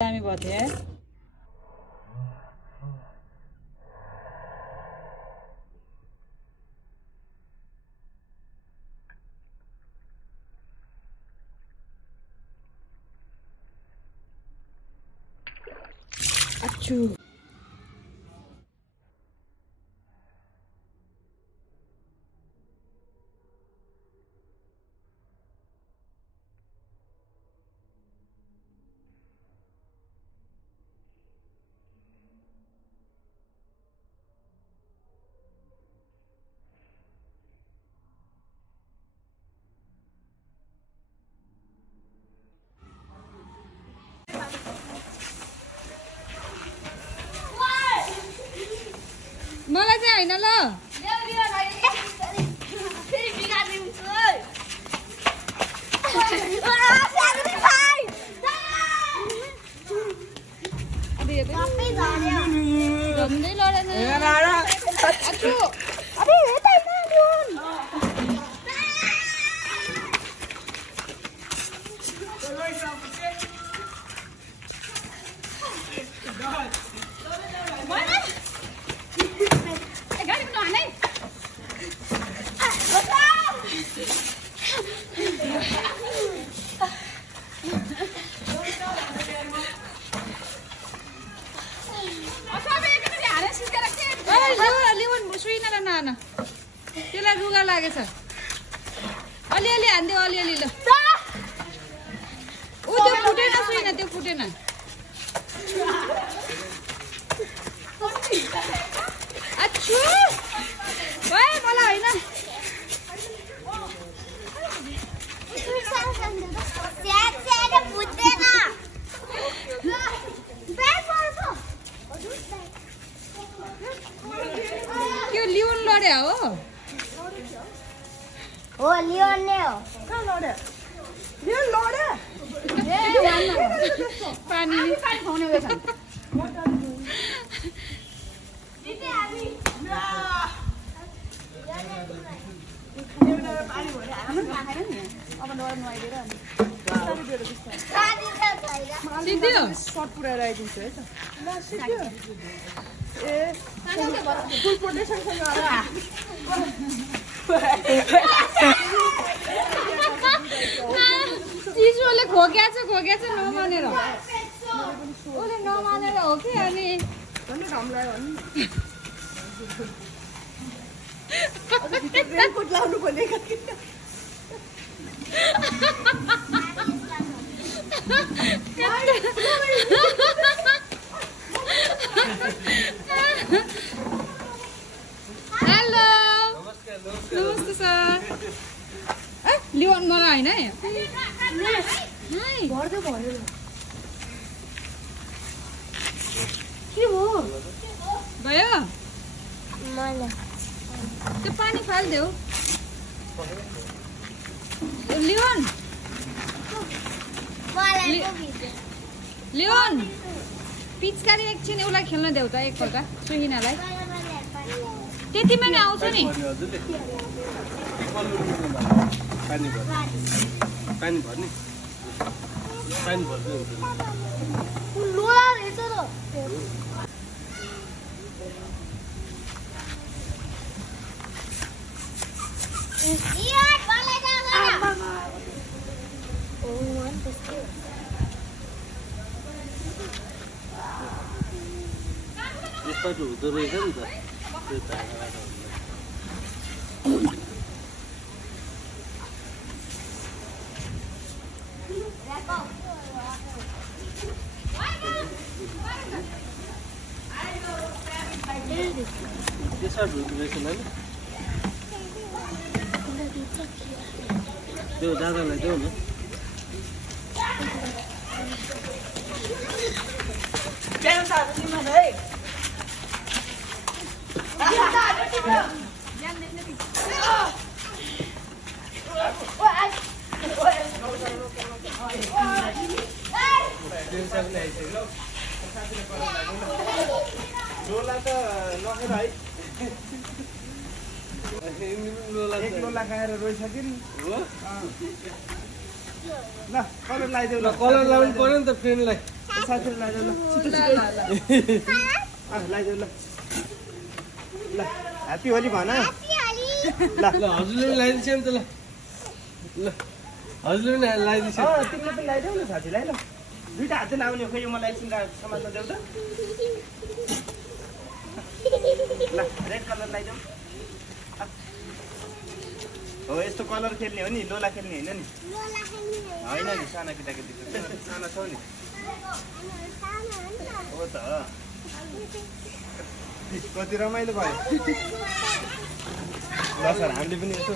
दामी भयो थियो है। अच्छू मलाई चाहिँ हैन ल झन्डै लडेन त्यसलाई रुगा लागेछ अलिअलि हान्दियो अलिअलि ल ऊ त्यो फुटेन सुइन त्यो फुटेन अच्छु भाइ मलाई हैन त्यो लियोन लड्या हो हो लियोन नै हो कहाँ लड्या लियोन लड्या पानी खुवाउने गएछ दिदी हामी पानी भरे हामी खाएन नि अब नर नुहाइदिएर अनि सिद्धि सर्ट पुऱ्याएर आइदिन्छु है त ल सिद्धि ए फुल प्रोटेक्सनसँग चिसोले खोक्याछ नमानेर उसले नमानेर हो कि अनि झन् घाम लाग्यो भने रेनकोट लाउनु भनेको हेलो नमस्ते सर लियोन मलाई हैन भर्दै भन्यो के हो भयो मलाई त्यो पानी फाल्देऊ लियोन मलाई लियोन पिचकारी एकछिन उसलाई खेल्न देऊ त एकपल्ट सुहिनालाई त्यतिमै नै आउँछ नि पानी भर्ने लोला रहेछ त यार मलाई जान ओ वान यस्तो हुँदो रहेछ नि त त्यसो हुँदो रहेछ नि त्यो दादालाई देऊ न लोला त नखेर है एक लोला खाएर रोइसक्यो नि हो ल कलर लगाइदेऊ ल कलर लगाउनु पर्यो नि त फ्रेन्डलाई साथीहरु लैजाऊ ल छिटो ल छिटो ल लैजाऊ ल ल ह्यापी होली भन ल ल हजुरले पनि लगाइदिन्छ नि त ल ल हजुरले पनि लगाइदिन्छ तिमीले पनि लैजाऊ न साथीलाई ल दुईटा हातले लाउने हो खै यो मलाई एकछिन समात्न देऊ त ल रेड कलर लैजाऊ हो यस्तो कलर खेल्ने हो नि लोला खेल्ने होइन नि होइन नि साना केटाकेटीको साना छौ नि हो त कति रमाइलो भयो ल सर हामीले पनि यसो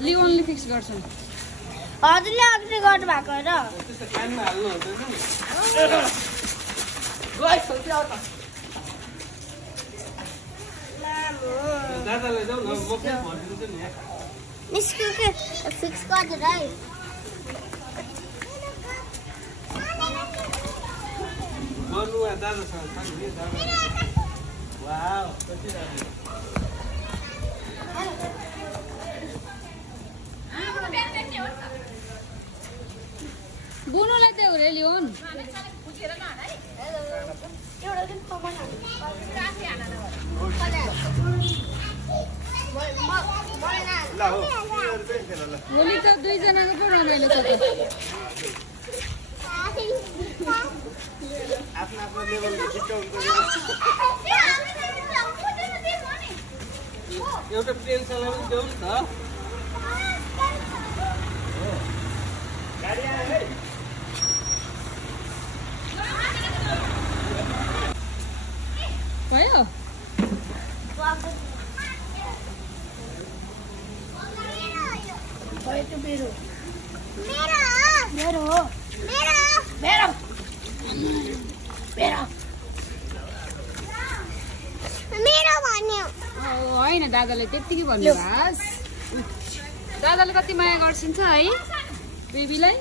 लिओनले फिक्स गर्छन् हजुरले अघि गर्नु भएको र त्यस्तो कानमा हाल्नु हुँदैन दादालाई जाऊ न म पनि भनिदिन्छु नि निस्क्यो के फिक्स गर्दैन है गर्नु दादासँग छ नि दादा वाउ कति राम्रो बुनुलाई त्यो रे लिओन ल हो तिमीहरु चाहिँ खेल ल होली त दुईजनाको पो रमाइलो छ त आफ्नो आफ्नो लेभलको डिस्काउन्ट एउटा पेन्सनलाई पनि देऊ नि त गाडी आयो है भयो होइन दादाले त्यत्तिकै भन्नु भास दादाले कति माया गर्छिन्छ है बेबीलाई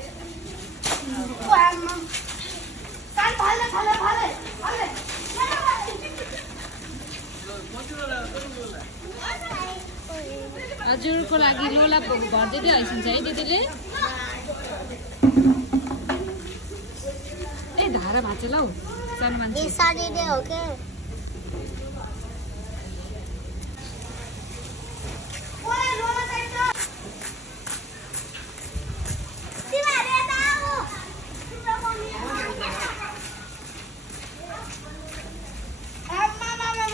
हजुरको लागि लोला भरिदिँदै हैसिन्छ है दिदीले ए धारा भाँच्यो ल हौ सानो मान्छे हो के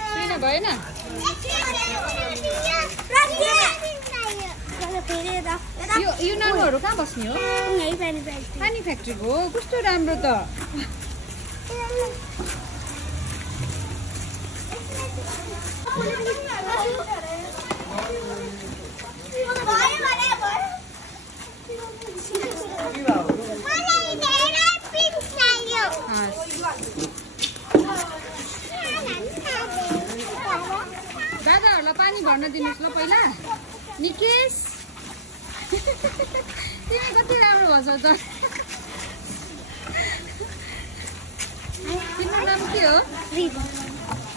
सुइन भएन यो नानुहरू कहाँ बस्ने हो पानी फ्याक्ट्रीको हो कस्तो राम्रो त दादाहरूलाई पानी भर्न दिनुहोस् ल पहिला निकेश तिमी कति राम्रो भन्छौ त तिम्रो नाम के हो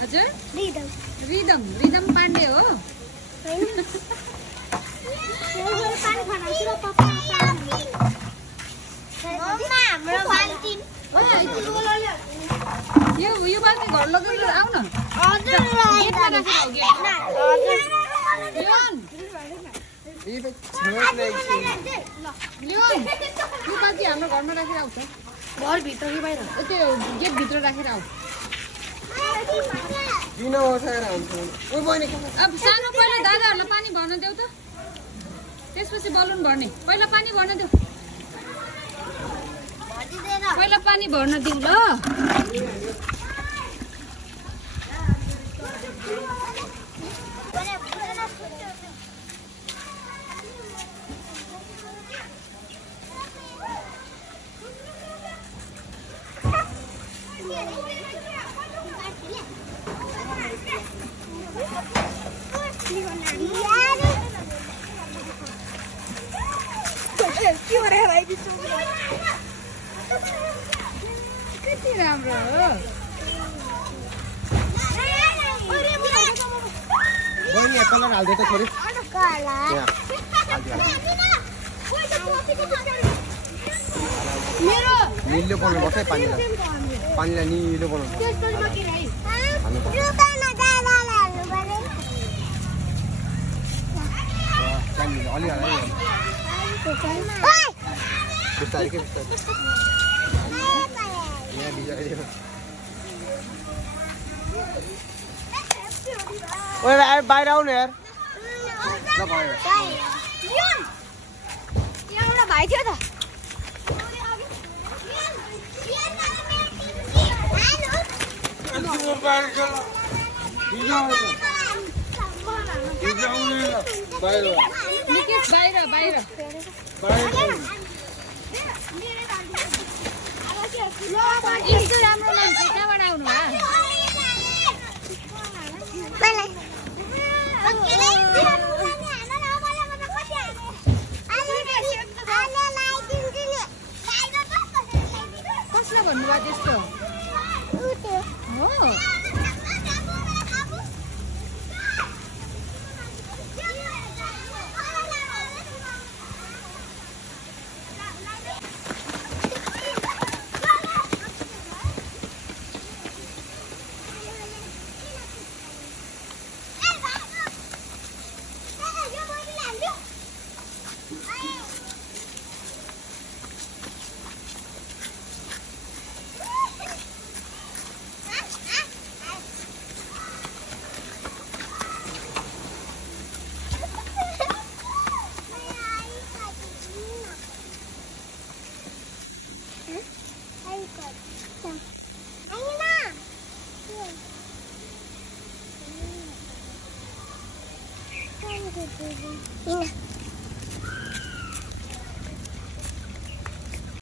हजुर रिदम रिदम पाण्डे हो यो बाल्टी घर लगेर आऊ न यो बाल्टी हाम्रो घरमा राखेर आउँछ घरभित्र कि बाहिर त्यो गेटभित्र राखेर आऊ अब सानो पहिला दादाहरूलाई पानी भर्न देऊ त त्यसपछि बलुन भर्ने पहिला पानी भर्न देऊ पहिला पानी भर्न दिउँ ल कति राम्रो हो बहिनी कलर हाल्दै त छोरी मेरो निलो बनाउनु पर्छ है पानीलाई निलो बनाउनु अलि हाल बिस्तारै के बिस्तारै यहाँ बिजाइ ओए यार बाहिर आउनु यार ल भयो यहाँ एउटा भाइ थियो त निकेश बाहिर बाहिर यस्तो राम्रो मान्छे कहाँबाट आउनु कसलाई भन्नुभयो त्यस्तो हो